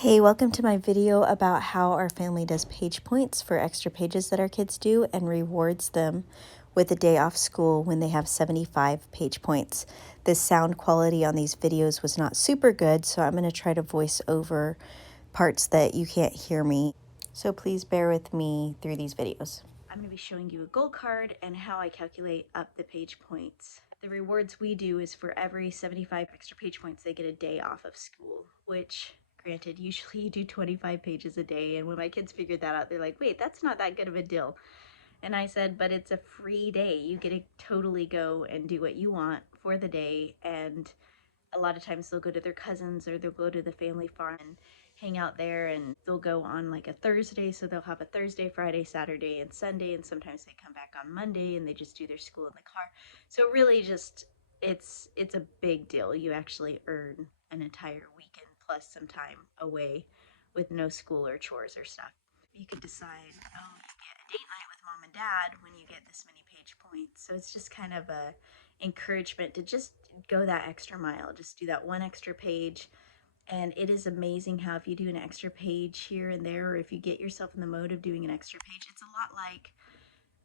Hey, welcome to my video about how our family does page points for extra pages that our kids do and rewards them with a day off school when they have 75 page points. The sound quality on these videos was not super good, so I'm going to try to voice over parts that you can't hear me. So please bear with me through these videos. I'm going to be showing you a goal card and how I calculate up the page points. The rewards we do is for every 75 extra page points, they get a day off of school, which granted, usually you do 25 pages a day, and when my kids figured that out, they're like, wait, that's not that good of a deal. And I said, but it's a free day. You get to totally go and do what you want for the day, and a lot of times they'll go to their cousins or they'll go to the family farm and hang out there, and they'll go on like a Thursday, so they'll have a Thursday, Friday, Saturday, and Sunday, and sometimes they come back on Monday and they just do their school in the car. So really just it's a big deal. You actually earn an entire weekend plus some time away with no school or chores or stuff. You could decide, oh, you get a date night with mom and dad when you get this many page points. So it's just kind of a encouragement to just go that extra mile, just do that one extra page. And it is amazing how if you do an extra page here and there, or if you get yourself in the mode of doing an extra page, it's a lot like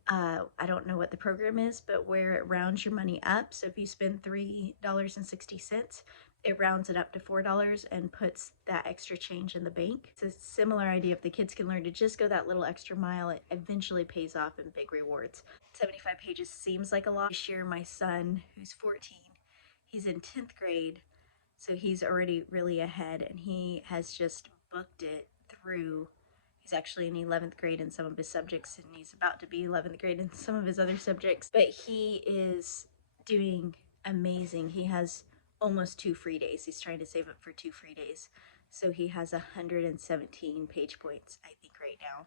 I don't know what the program is, but where it rounds your money up. So if you spend $3.60, it rounds it up to $4 and puts that extra change in the bank. It's a similar idea. If the kids can learn to just go that little extra mile, it eventually pays off in big rewards. 75 pages seems like a lot. This year, my son, who's 14, he's in 10th grade, so he's already really ahead, and he has just booked it through. He's actually in 11th grade in some of his subjects, and he's about to be 11th grade in some of his other subjects. But he is doing amazing. He has almost 2 free days. He's trying to save up for 2 free days. So he has 117 page points, I think, right now.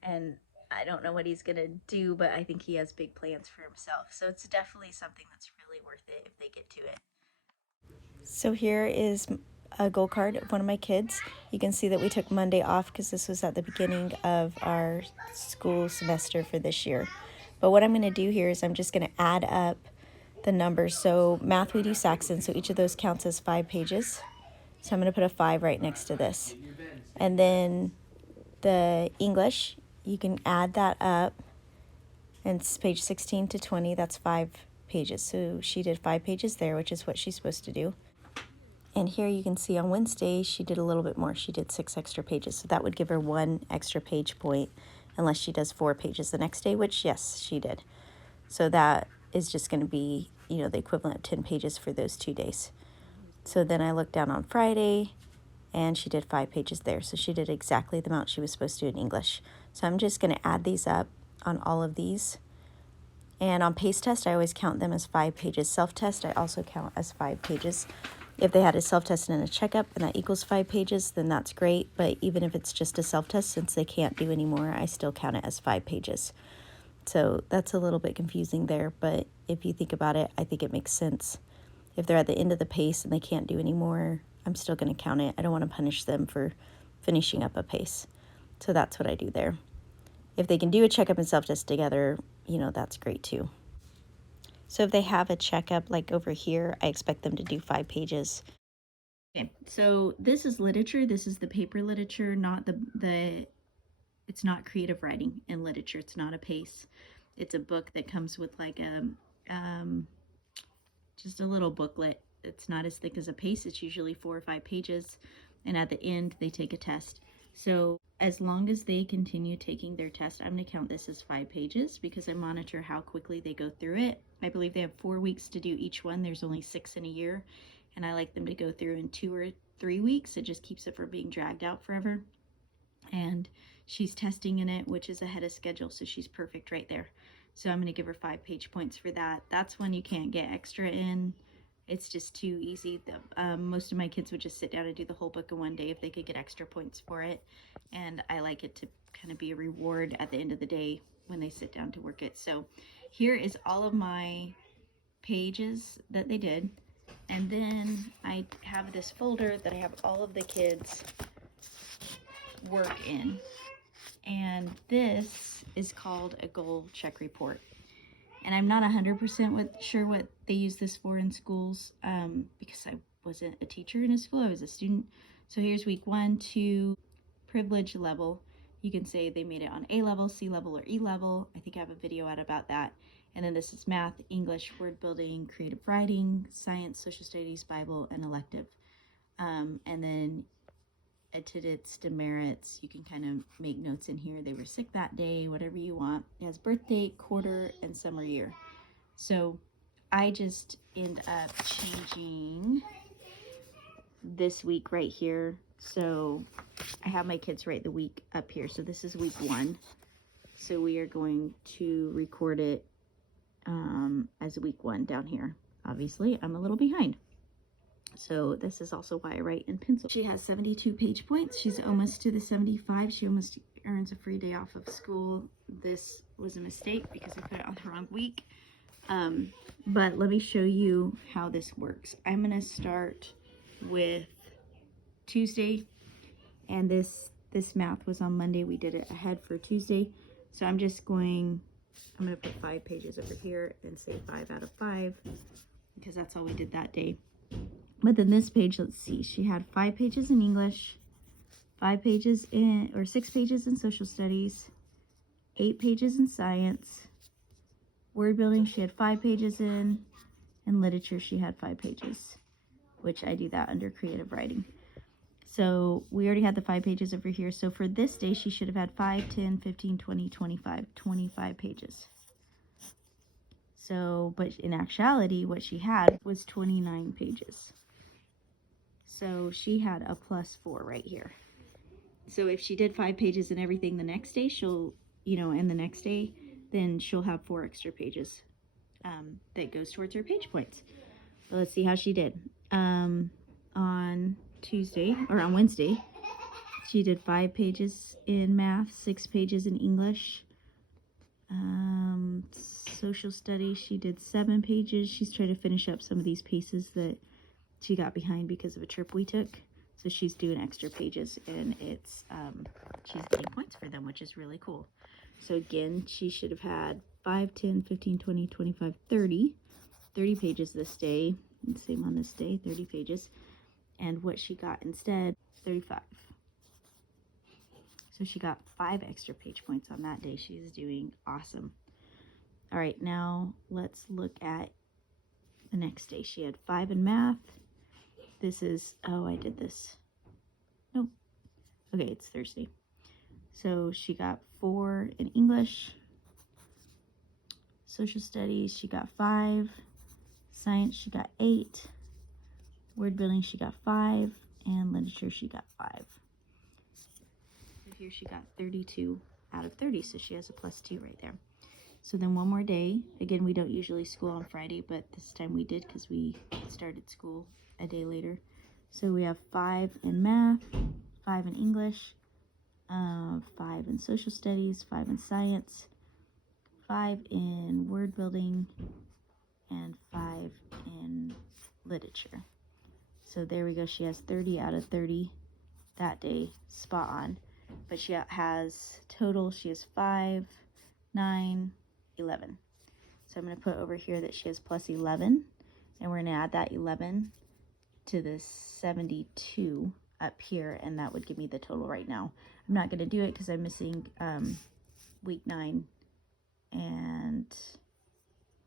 And I don't know what he's going to do, but I think he has big plans for himself. So it's definitely something that's really worth it if they get to it. So here is a goal card of one of my kids. You can see that we took Monday off because this was at the beginning of our school semester for this year. But what I'm going to do here is I'm just going to add up the numbers. So math, we do Saxon, so each of those counts as 5 pages. So I'm going to put a 5 right next to this. And then the English, you can add that up. And it's page 16 to 20, that's 5 pages. So she did 5 pages there, which is what she's supposed to do. And here you can see on Wednesday, she did a little bit more. She did 6 extra pages. So that would give her 1 extra page point unless she does 4 pages the next day, which, yes, she did. So that is just going to be, the equivalent of 10 pages for those 2 days. So then I looked down on Friday, and she did 5 pages there. So she did exactly the amount she was supposed to in English. So I'm just going to add these up on all of these. And on PACE test, I always count them as 5 pages. Self-test, I also count as 5 pages. If they had a self-test and a checkup and that equals 5 pages, then that's great. But even if it's just a self-test, since they can't do any more, I still count it as 5 pages. So that's a little bit confusing there. But if you think about it, I think it makes sense. If they're at the end of the PACE and they can't do any more, I'm still going to count it. I don't want to punish them for finishing up a PACE. So that's what I do there. If they can do a checkup and self-test together, that's great too. So if they have a checkup like over here, I expect them to do 5 pages. Okay, so this is literature. This is the paper literature, not it's not creative writing in literature. It's not a PACE. It's a book that comes with like just a little booklet. It's not as thick as a PACE. It's usually 4 or 5 pages. And at the end, they take a test. So as long as they continue taking their test, I'm going to count this as 5 pages because I monitor how quickly they go through it. I believe they have 4 weeks to do each one. There's only 6 in a year, and I like them to go through in 2 or 3 weeks. It just keeps it from being dragged out forever. And she's testing in it, which is ahead of schedule, so she's perfect right there. So I'm going to give her 5 page points for that. That's when you can't get extra in. It's just too easy. Most of my kids would just sit down and do the whole book in one day if they could get extra points for it. And I like it to kind of be a reward at the end of the day when they sit down to work it. So here is all of my pages that they did. And then I have this folder that I have all of the kids' work in. And this is called a goal check report. And I'm not 100% sure what they use this for in schools because I wasn't a teacher in a school, I was a student. So here's week 1, 2, privilege level. You can say they made it on A level, C level, or E level. I think I have a video out about that. And then this is math, English, word building, creative writing, science, social studies, Bible, and elective. And then attendance, demerits, you can kind of make notes in here. They were sick that day, whatever you want. It has birth date, quarter, and summer year. So I just end up changing this week right here. So I have my kids write the week up here. So this is week 1. So we are going to record it as week 1 down here. Obviously, I'm a little behind. So this is also why I write in pencil. She has 72 page points. She's almost to the 75. She almost earns a free day off of school. This was a mistake because I put it on the wrong week. But let me show you how this works. I'm going to start with Tuesday, and this math was on Monday. We did it ahead for Tuesday. So I'm going to put 5 pages over here and say 5 out of 5 because that's all we did that day. But then this page, let's see, she had 5 pages in English, 6 pages in social studies, 8 pages in science, word building she had 5 pages in, and literature she had 5 pages, which I do that under creative writing. So we already had the 5 pages over here. So for this day, she should have had 5, 10, 15, 20, 25 pages. So, but in actuality, what she had was 29 pages. So she had a +4 right here. So if she did 5 pages and everything the next day, she'll, and the next day, then she'll have 4 extra pages that goes towards her page points. So let's see how she did. On Tuesday, or on Wednesday, she did 5 pages in math, 6 pages in English. Social studies, she did 7 pages. She's trying to finish up some of these pieces that she got behind because of a trip we took. So she's doing extra pages, and it's she's getting points for them, which is really cool. So again, she should have had 5, 10, 15, 20, 25, 30 pages this day. And same on this day, 30 pages. And what she got instead, 35. So she got 5 extra page points on that day. She's doing awesome. All right, now let's look at the next day. She had 5 in math. This is, oh, I did this. Nope. Okay, it's Thursday. So she got 4 in English. Social studies, she got 5. Science, she got 8. Word building, she got 5. And literature, she got 5. So here she got 32 out of 30. So she has a +2 right there. So then one more day. Again, we don't usually school on Friday, but this time we did because we started school a day later. So we have 5 in math, 5 in English, 5 in social studies, 5 in science, 5 in word building, and 5 in literature. So there we go. She has 30 out of 30 that day, spot on. But she has total, she has 5, 9, 11. So I'm going to put over here that she has +11, and we're going to add that 11 to the 72 up here, and that would give me the total right now. I'm not going to do it because I'm missing week 9, and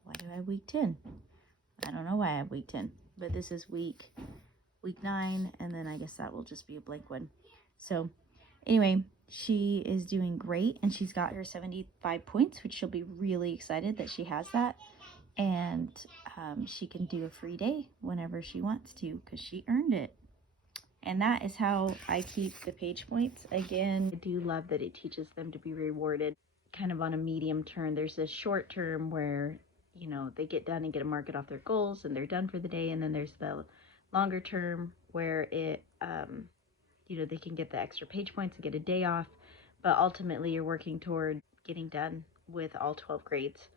why do I have week 10? I don't know why I have week 10, but this is week 9, and then I guess that will just be a blank one. So anyway, she is doing great, and she's got her 75 points, which she'll be really excited that she has that. And she can do a free day whenever she wants to because she earned it. And that is how I keep the page points. Again, I do love that it teaches them to be rewarded kind of on a medium term. There's a short term where, they get done and get a mark off their goals and they're done for the day. And then there's the longer term where it, they can get the extra page points and get a day off. But ultimately, you're working toward getting done with all 12 grades.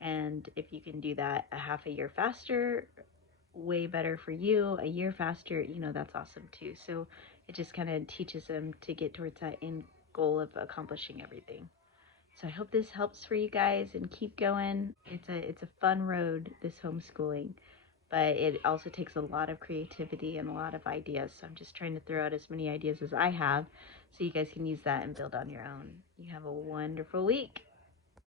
And if you can do that a half a year faster, way better for you. A year faster, that's awesome too. So it just kind of teaches them to get towards that end goal of accomplishing everything. So I hope this helps for you guys, and keep going. It's a fun road, this homeschooling, but it also takes a lot of creativity and a lot of ideas. So I'm just trying to throw out as many ideas as I have so you guys can use that and build on your own. You have a wonderful week.